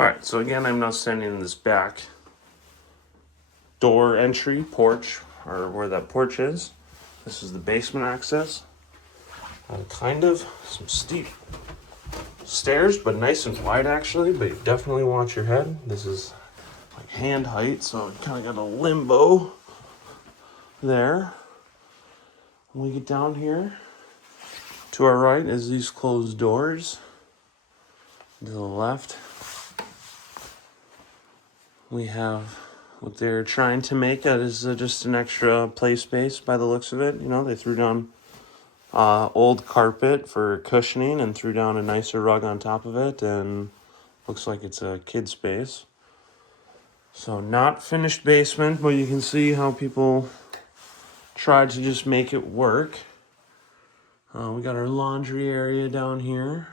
Alright, so again, I'm now standing in this back door entry, porch, or where that porch is. This is the basement access. Kind of some steep stairs, but nice and wide actually, but you definitely watch your head. This is like hand height, so it kind of got a limbo there. When we get down here, to our right is these closed doors. To the left, we have what they're trying to make. That is just an extra play space by the looks of it. You know, they threw down old carpet for cushioning and threw down a nicer rug on top of it, and looks like it's a kid space. So not finished basement, but you can see how people tried to just make it work. We got our laundry area down here.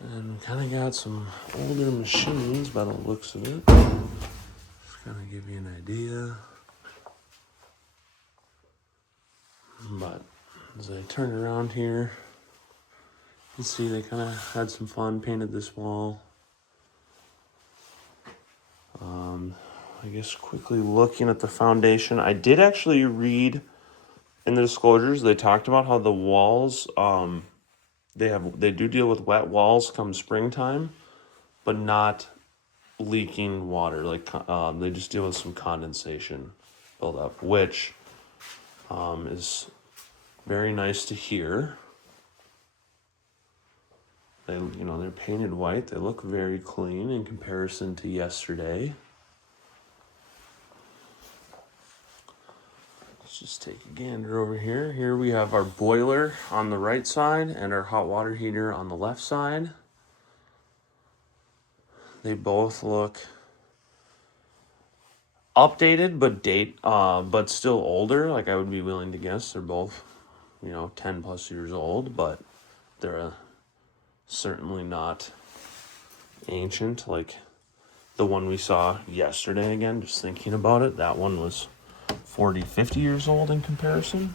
And we kind of got some older machines by the looks of it. Just kind of give you an idea. But as I turn around here, you can see they kind of had some fun, painted this wall. I guess quickly looking at the foundation, I did actually read in the disclosures, they talked about how the walls, they do deal with wet walls come springtime, but not leaking water. Like they just deal with some condensation buildup, which is very nice to hear. They're painted white. They look very clean in comparison to yesterday. Let's just take a gander over here. Here we have our boiler on the right side and our hot water heater on the left side. They both look updated, but still older. Like I would be willing to guess they're both, 10 plus years old, but they're certainly not ancient. Like the one we saw yesterday, again, just thinking about it, that one was 40, 50 years old in comparison.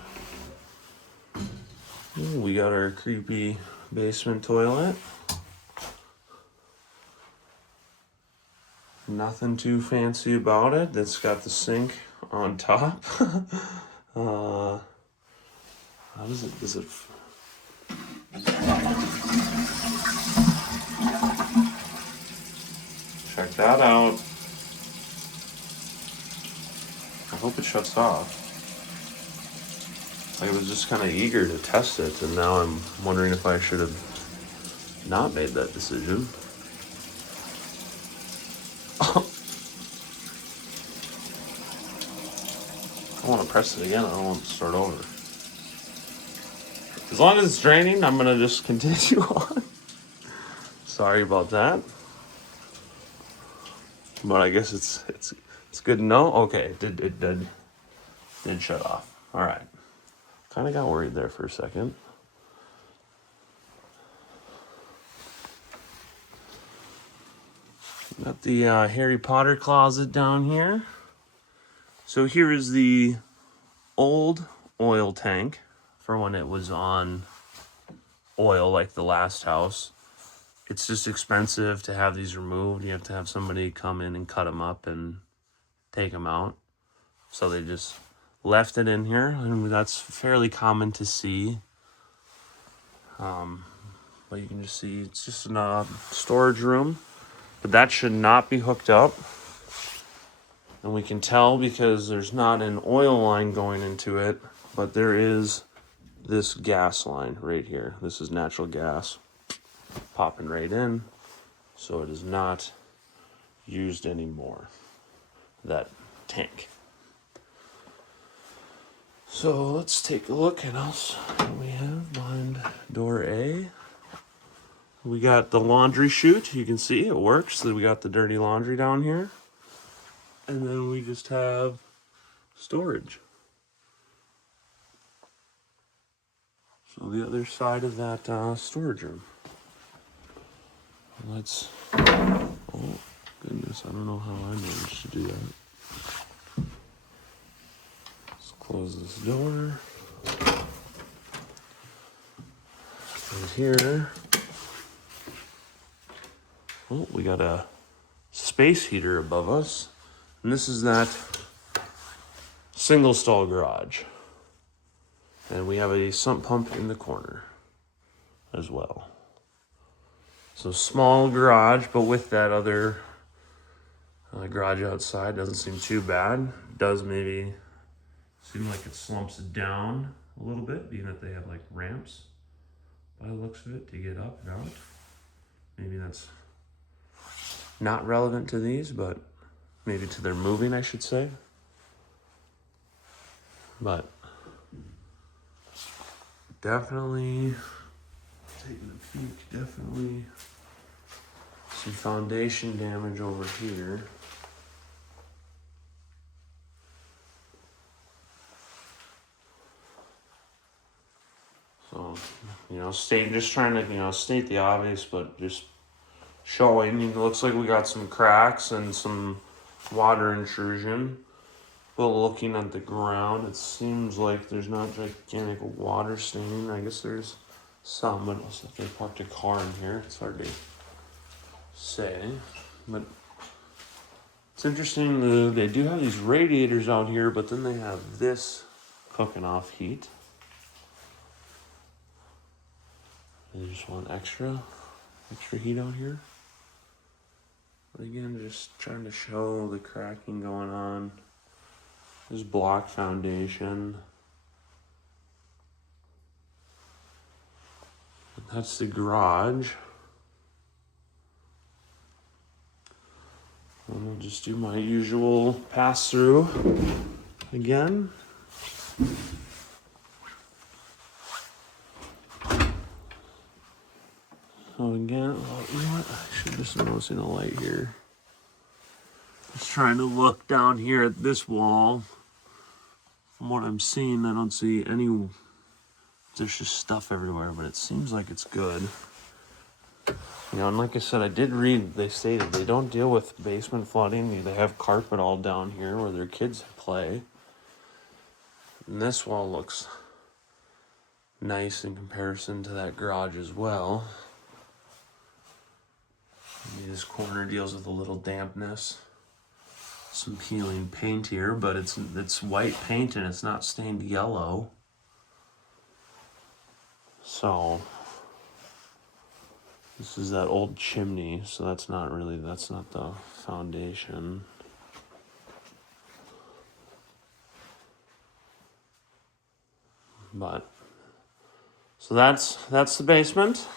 We got our creepy basement toilet. Nothing too fancy about it. It's got the sink on top. How does it check that out. I hope it shuts off. I was just kind of eager to test it, and now I'm wondering if I should have not made that decision. I want to press it again. I don't want to start over. As long as it's draining, I'm going to just continue on. Sorry about that. But I guess it's good to know. Okay, it did shut off. All right. Kind of got worried there for a second. Got the Harry Potter closet down here. So here is the old oil tank for when it was on oil, like the last house. It's just expensive to have these removed. You have to have somebody come in and cut them up and take them out. So they just left it in here, and that's fairly common to see. But you can just see it's just a storage room. But that should not be hooked up. And we can tell because there's not an oil line going into it, but there is this gas line right here. This is natural gas popping right in. So it is not used anymore, that tank. So let's take a look at else we have behind door A. We got the laundry chute. You can see it works. So we got the dirty laundry down here. And then we just have storage. So the other side of that storage room. Let's, oh goodness, I don't know how I managed to do that. Let's close this door. And here, Oh, we got a space heater above us. And this is that single stall garage. And we have a sump pump in the corner as well. So small garage, but with that other garage outside, doesn't seem too bad. Does maybe seem like it slumps down a little bit, being that they have like ramps by the looks of it to get up and out. Maybe that's not relevant to these, but maybe to their moving, I should say. But definitely taking a peek, definitely some foundation damage over here. So, just trying to, state the obvious, but just showing. It looks like we got some cracks and some water intrusion. But looking at the ground, it seems like there's not gigantic water staining. I guess there's some, but also if they parked a car in here, it's hard to say. But it's interesting, they do have these radiators out here, but then they have this cooking off heat. They just want extra heat out here. But again, just trying to show the cracking going on. This block foundation. That's the garage. And I'll just do my usual pass through again. So again, you know what? I should just noticing a light here. Just trying to look down here at this wall. From what I'm seeing, I don't see any. There's just stuff everywhere, but it seems like it's good. And like I said, I did read, they stated they don't deal with basement flooding. They have carpet all down here where their kids play. And this wall looks nice in comparison to that garage as well. Maybe this corner deals with a little dampness. Some peeling paint here, but it's white paint and it's not stained yellow. So this is that old chimney, so that's not the foundation. But so that's the basement.